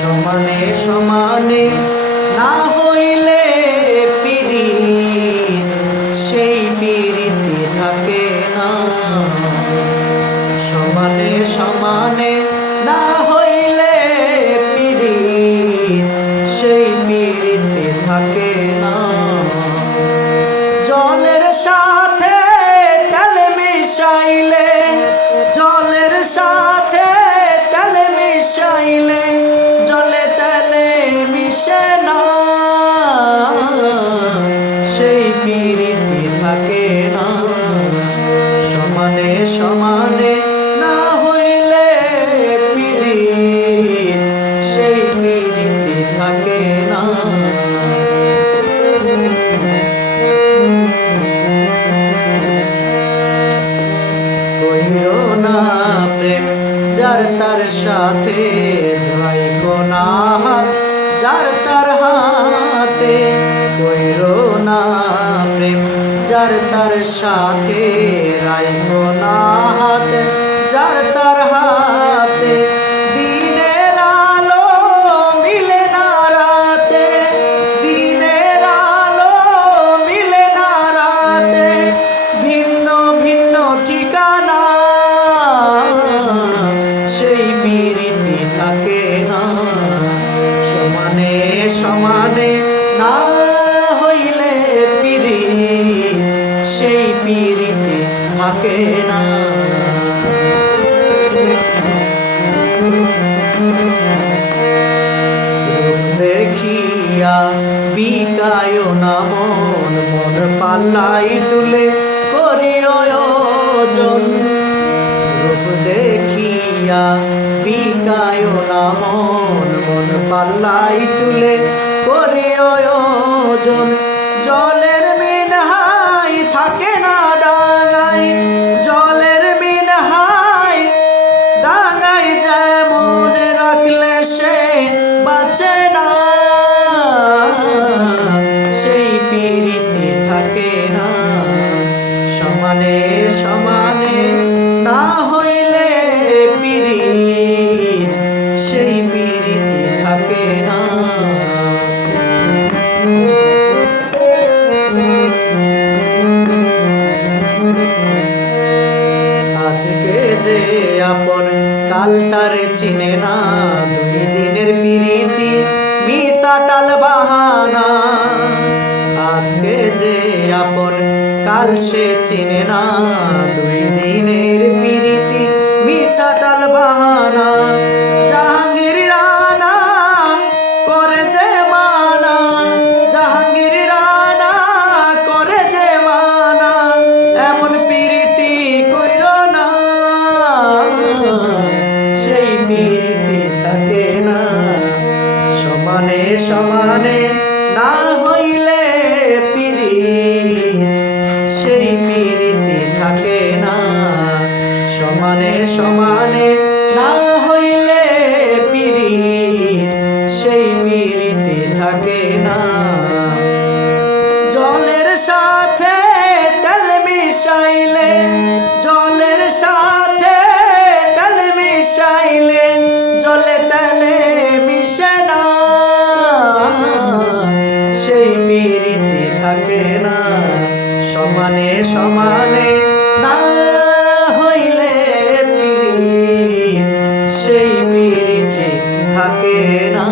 সমানে সমানে না হইলে পিরিত, সেই পিরিতি থাকে না। সমানে সমানে না হইলে পিরিত, সেই পিরিতি থাকে না। জলের সাথে তেল মিশাইলে, জলের সাথে তেল মিশাইলে জলে তেলে মিশে না, সেই পিরিতি থাকে না। সমানে সমানে না হইলে পিরিত, সেই পিরিতি থাকে না। কইরো না প্রেম যার তার সাথে, ধরাইকো না হাত যার তার হাতে। কইরো না প্রেম যার তার সাথে, রাইকো না হাত যার তার হাতে। দিনের আলো মিলে না রাতে, দিনের আলো মিলে না রাতে, ভিন্ন ভিন্ন ঠিকানা, সেই পিরিতি থাকে না। সমানে সমানে না হইলে পিরিত, সেই পিরিতি থাকে না। রূপ দেখিয়া বিকায় না মন, মন পাল্লাই তুলে করিও ওজন। রূপ দেখিয়া বিকায় না মন, মন পাল্লাই তুলে করিও ওজন। জলের মিনহাই থাকে না ডাঙায়, জলের মিনহাই ডাঙায় যেমন রাখলে সে বাঁচে না, সেই পিরিতি থাকে না। সমানে সমানে না হইলে পিরিত, সেই পিরিতি থাকে না। আজকে যে আপন কাল তার চিনে না, দুই দিনের পিরিতি মিশা টাল বাহানা। আজকে যে আপন কাল সে চিনে না, দুই দিনের পিরিতি মিশা টাল বাহানা। জাহাঙ্গীর রানা করে যে মানা, জাহাঙ্গীর রানা করে যে মানা, এমন পিরিতি কইরো না, সেই পিরিতি থাকে না। সমানে সমানে না হইলে পিরিত, সেই পিরিতি থাকে না। সমানে সমানে না হইলে পিরিত, সেই পিরিতি থাকে না। জলের সাথে তেল মিশাইলে, জলের সাথে তেল মিশাইলে জলে তেলে মিশে না, সেই পিরিতি থাকে না। সমানে সমানে না হইলে পিরিত, সেই পিরিতি থাকে না।